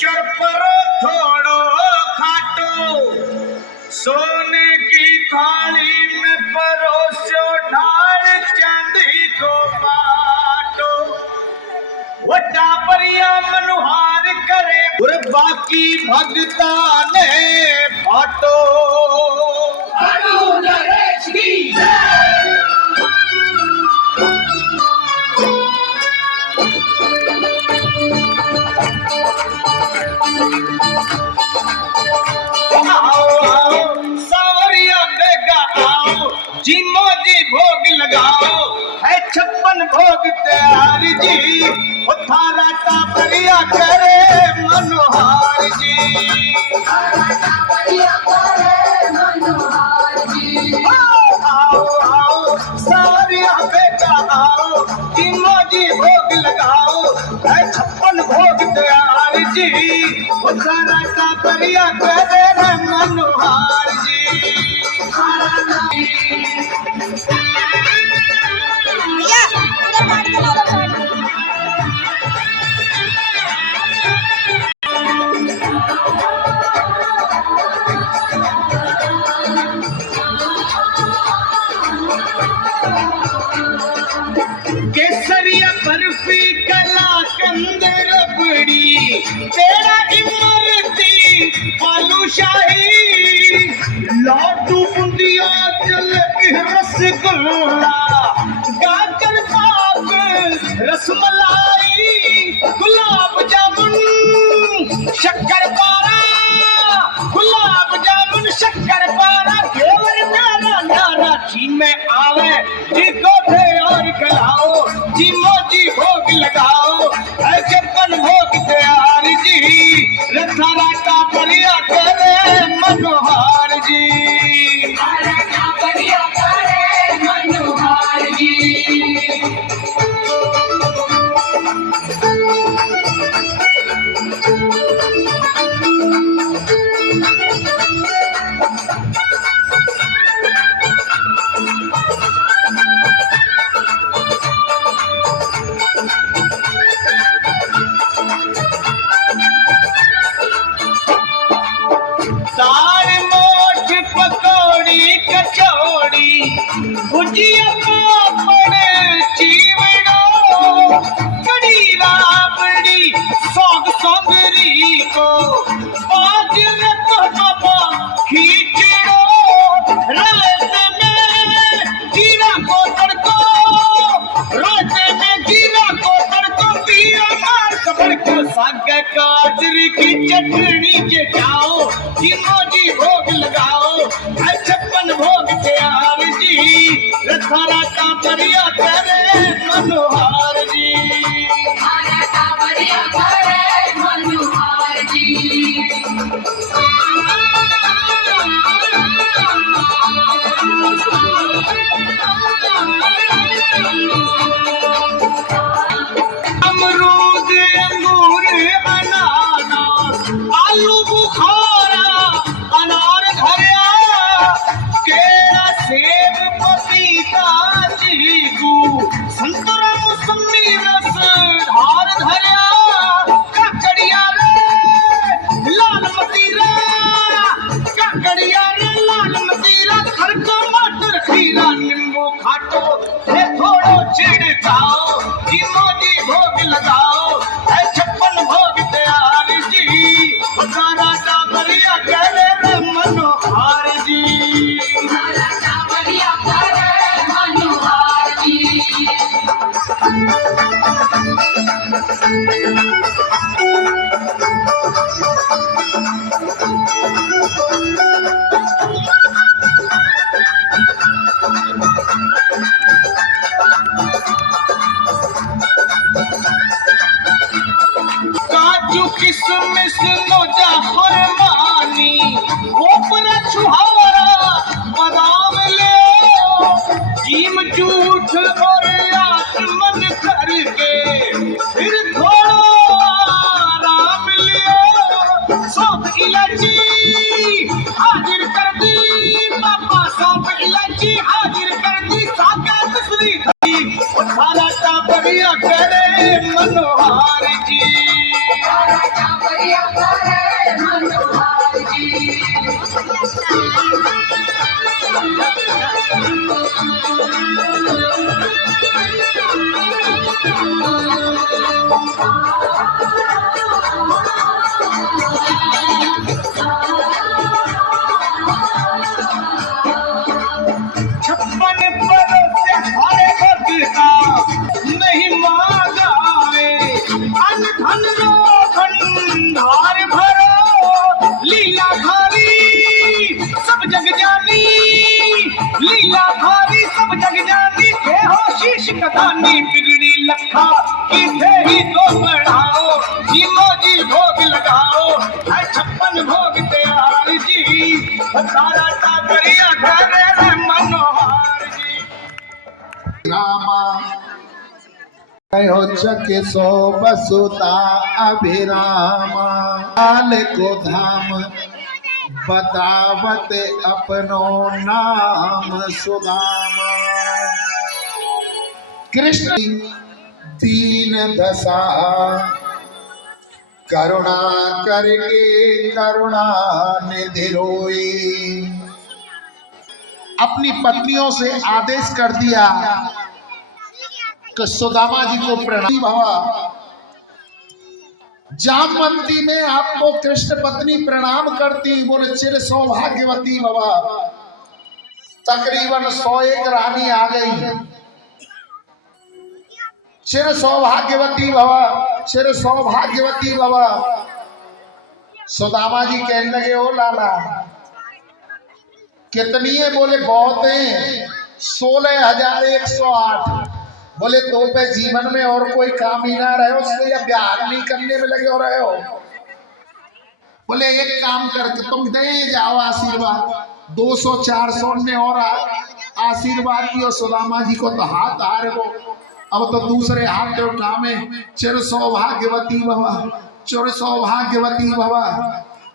चरपरो थोड़ो खाटो, सोने की थाली में परोसो ढाल चांदी को बाटो। वो टापरिया मनुहार करे और बाकी भगता ने बाटो। नरेश की जिमो जी भोग लगाओ है 56 भोग तैयार जी। थारा टापरिया करे मनोहार जी। आओ सारिया बेटा आओ, जिमो जी भोग लगाओ है 56 भोग तैयार जी। थारा टापरिया करे मनोहार जी। केसरिया बर्फी कला कंद रबड़ी तेरा इमरती बालूशाही लाडू बूंदिया तिलक रसगुल्ला गाजर पाक रसमलाई गुलाब जामुन शक्कर पारा गुलाब जामुन शक्कर पारा घेवर नारा नारा जी में आवे जी को और खिलाओ जिमो जी भोग लगाओ है 56 भोग तैयार जी। रथारा टापरिया करे मनोहार जी। दाल मोठ पकौड़ी कचौड़ी भुजिया पापड़ चीवड़ो कड़ी राबड़ी सौग सौंदरी को बाज में तो बाबा खींचड़ो रात में जीरा को तड़को रात में जीरा को तड़को पिया मार कबर को साग काजरी की चटनी के जाओ जिमो जी भोग लगाओ है 56 भोग तैयार जी। रथारा टापरिया करे मनोहार जी। अमरूद अंगूर अनानास आलू बुखारा अनार धरिया केला सेब पपीता चीकू संतरा मौसमी रस धार धरिया काकड़िया रे लाल मतीरा काकड़िया रे लाल मतीरा खरको मटर खीरा नींबू खाटो है थोड़ो छिड़काओ जिमो जी भोग लगाओ है 56 भोग तैयार जी। थारा टापरिया करे मनोहार जी। काजू किशमिश नोजा फरमानी ऊपर छुहावरा बादाम ले जीम जूठ और आचमन करके फिर थोड़ा आराम लियो। सौंफ इलायची हाजिर कर दी पापा सौंफ इलायची हाजिर कर दी सागा मिश्री थारा टापरिया करे मनोहार जी। छप्पन परों से हरे भगता नहीं मांगा है, अन्न धन रो भंडार भरो, लीला धारी सब जग जानी, लीला धारी सब जग जानी, थे हो शीश कदानी बिगड़ी लखा की थे ही तो बढ़ाओ, जीवो जी भोग लगाओ, है 56 भोग तैयार जी, सारा टाकरिया घर मनोहर जी। रामा हो चके सो बसुता अभिरामा, काल को धाम बतावत अपनो नाम सुदामा। कृष्ण दीन दशा करुणा करके करुणा निधि रोई। अपनी पत्नियों से आदेश कर दिया कि सुदामा जी को प्रणाम भवा। जामवंती में आपको कृष्ण पत्नी प्रणाम करती, बोले चिर सौभाग्यवती भवा। तकरीबन 101 रानी आ गई। चिर सौभाग्यवती भवा, चिर सौभाग्यवती भवा। सुदामा जी कहने लगे, ओ लाला कितनी है? बोले बहुत है, 16,108। बोले तो पे जीवन में और कोई काम ही ना रहे हो, उससे ब्याह नहीं करने में लगे हो रहे हो। बोले एक काम करके तुम दे जाओ आशीर्वाद, 200-400 ने और आशीर्वाद दियो सुदामा जी को, तो हाथ हारे को अब तो दूसरे हाथ में उठावे। चिर सौभाग्यवती भवा, चिर सौभाग्यवती भवा।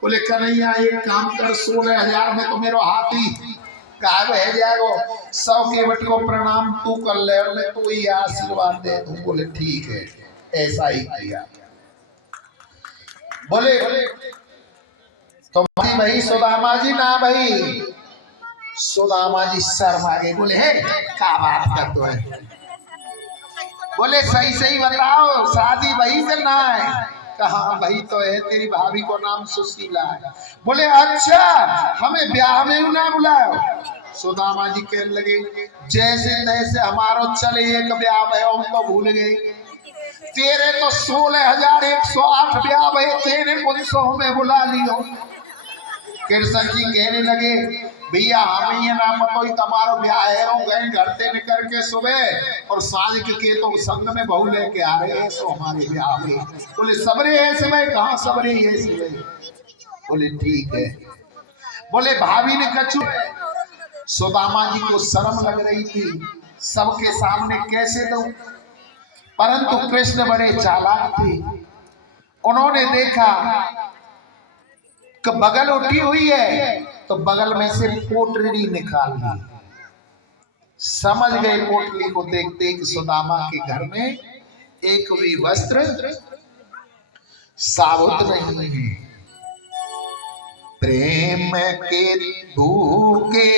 बोले कन्हैया एक काम कर, 16,000 में तो मेरा हाथ ही गायब है जाएगो, 100 केवट को प्रणाम तू कर ले और मैं तू ही आशीर्वाद दे दूं। बोले ठीक है, ऐसा ही किया। बोले तो भाई सुदामा जी ना भाई। सुदामा जी शर्मा गए, बोले है क्या बात कर तो है? बोले सही सही बताओ, शादी वही से ना है? कहा भाई तो है, तेरी भाभी को नाम सुशीला है। बोले अच्छा, हमें ब्याह में ना बुलाओ। सुदामा जी कहने लगे, जैसे तैसे हमारो चले एक ब्याह है, हम तो भूल गए। तेरे तो 16,108 ब्याह है, तेरे को 100 में बुला लियो। कृष्ण जी कहने लगे, भैया हमें ये ना पता ही तुम्हारो ब्याह है, गए घर से निकल के सुबह और सांझ के तो संग में बहू लेके आ रहे हैं, सो हमारे ब्याह में। बोले सबरे है समय? कहाँ सबरे ये समय? बोले ठीक है। बोले भाभी ने कछु? सुदामा जी को शर्म लग रही थी, सबके सामने कैसे दूं, परंतु कृष्ण बड़े चालाक थे। उन्होंने देखा कि बगल उठी हुई है, तो बगल में से पोटली निकाल ली। समझ गए पोटली को देखते कि सुदामा के घर में एक भी वस्त्र साबुत नहीं है। प्रेम के भूखे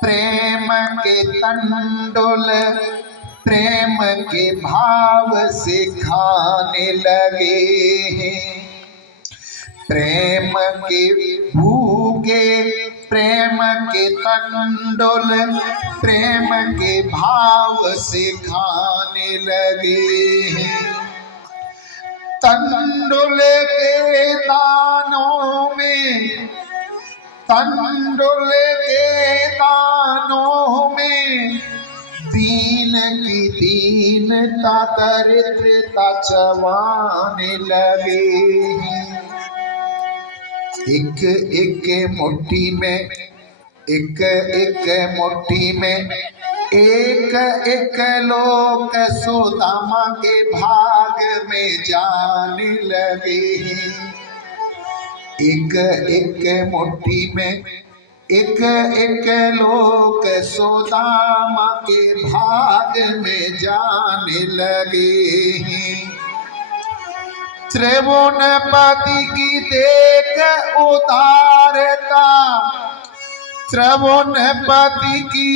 प्रेम के तंडुल प्रेम के भाव से खाने लगे हैं। प्रेम के भूखे प्रेम के तंडुल प्रेम के भाव से खाने लगे हैं। तंडुल के दानों में तंडुल के दानों में दीन की दीनता दरिद्रता चबाने लगे हैं। एक एक मुट्ठी में एक एक मुट्ठी में एक एक लोग सुदामा के भाग में जाने लगे हैं। एक एक मुट्ठी में एक एक लोग सुदामा के भाग में जाने लगे हैं। त्रिभुवनपति की देख उदारता, त्रिभुवनपति की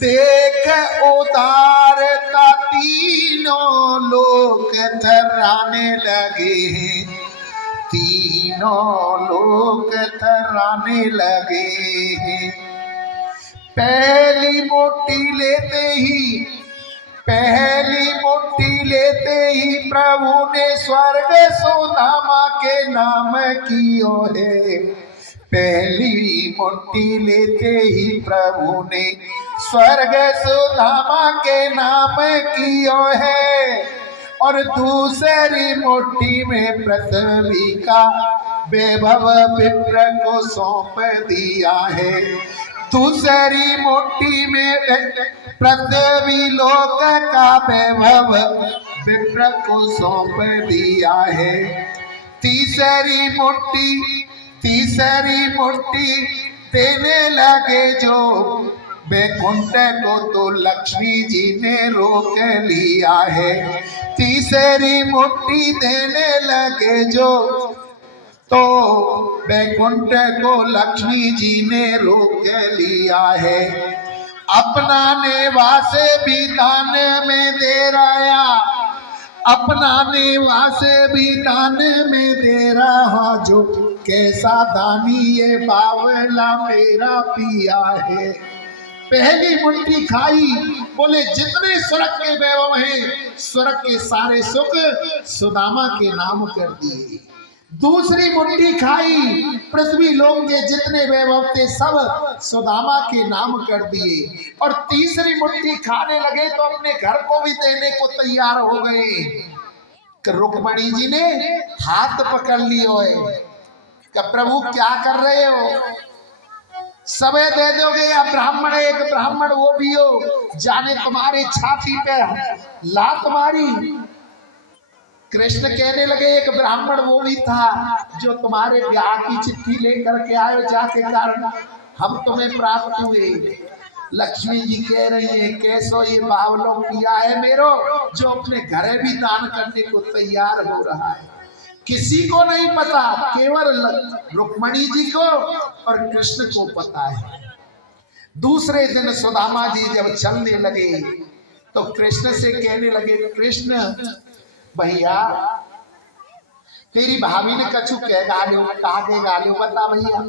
देख उदारता, तीनों लोग थर्राने लगे हैं, तीनों लोग थर्राने लगे हैं। पहली मुट्ठी लेते ही, पहली मुट्ठी लेते ही प्रभु ने स्वर्ग सुदामा के नाम कियो है। पहली मुट्ठी लेते ही प्रभु ने स्वर्ग सुदामा के नाम कियो है, और दूसरी मुट्ठी में पृथ्वी का वैभव विप्र को सौंप दिया है। दूसरी मुट्ठी में पृथ्वी लोक का वैभव विप्र को सौंप दिया है। तीसरी मुट्ठी देने लगे जो वैकुंठ को तो लक्ष्मी जी ने रोक लिया है। तीसरी मुट्ठी देने लगे जो तो वैकुंठ को लक्ष्मी जी ने रोक लिया है। अपना निवास भी दान में दे रहा, अपना निवास भी दान में दे रहा, जो कैसा दानी ये बावला मेरा पिया है। पहली मुट्ठी खाई, बोले जितने स्वर्ग के वैभव हैं, स्वर्ग के सारे सुख सुदामा के नाम कर दिए। दूसरी मुट्ठी खाई, पृथ्वी लोक के जितने वैभव थे सब सुदामा के नाम कर दिए। और तीसरी मुट्ठी खाने लगे तो अपने घर को भी देने को तैयार हो गए। रुक्मणी जी ने हाथ पकड़ लियो है कि प्रभु क्या कर रहे हो, सबे दे दोगे या ब्राह्मण, एक ब्राह्मण वो भी हो, जाने तुम्हारे छाती पे लात मारी। कृष्ण कहने लगे एक ब्राह्मण वो भी था जो तुम्हारे ब्याह की चिट्ठी लेकर के आयो, जाके कारण हम तुम्हें प्राप्त हुए। लक्ष्मी जी कह रही है कैसो ये बावलो पिया है मेरो, जो अपने घरे भी दान करने को तैयार हो रहा है। किसी को नहीं पता, केवल रुक्मणी जी को और कृष्ण को पता है। दूसरे दिन सुदामा जी जब चलने लगे तो कृष्ण से कहने लगे, कृष्ण भैया तेरी भाभी ने कछु कह गालो, कहा के गालो बता भैया।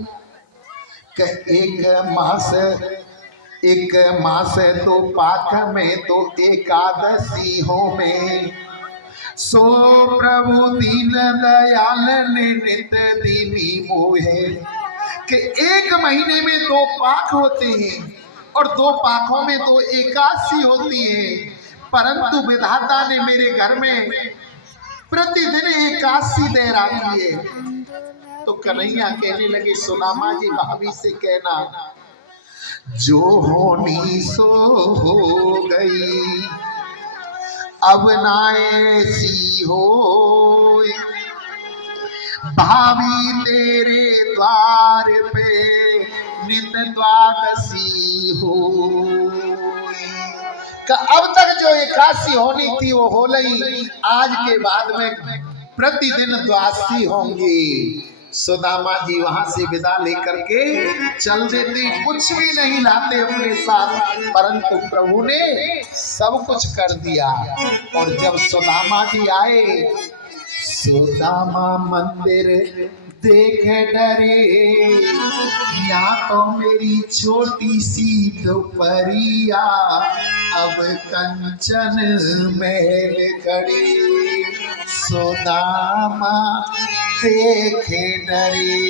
एक मास तो पाक में तो एकादशी हो में, सो प्रभु दीन दयाल ने नित दीनी मोहे। कि एक महीने में 2 पाक होते हैं और 2 पाकों में तो एकादशी होती है, परंतु विधाता ने मेरे घर में प्रतिदिन एकादशी दे रखी है। तो कन्हैया कहने लगे सुदामा जी भाभी से कहना, जो होनी सो हो गई, अब ना ऐसी हो, भाभी तेरे द्वार पे नित द्वादशी हो। अब तक जो एकादशी होनी थी वो हो गई, आज के बाद में प्रतिदिन द्वादशी होंगी। सुदामा जी वहां से विदा लेकर के चल देते, कुछ भी नहीं लाते अपने साथ, परंतु प्रभु ने सब कुछ कर दिया। और जब सुदामा जी आए, सुदामा मंदिर देख डरे, या तो मेरी छोटी सी दोपहरिया अब कंचन महल खड़ी। सुदामा देखे डरे,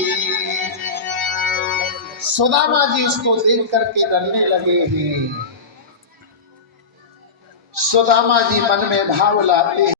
सुदामा जी उसको देख करके डरने लगे हैं। सुदामा जी मन में भाव लाते हैं।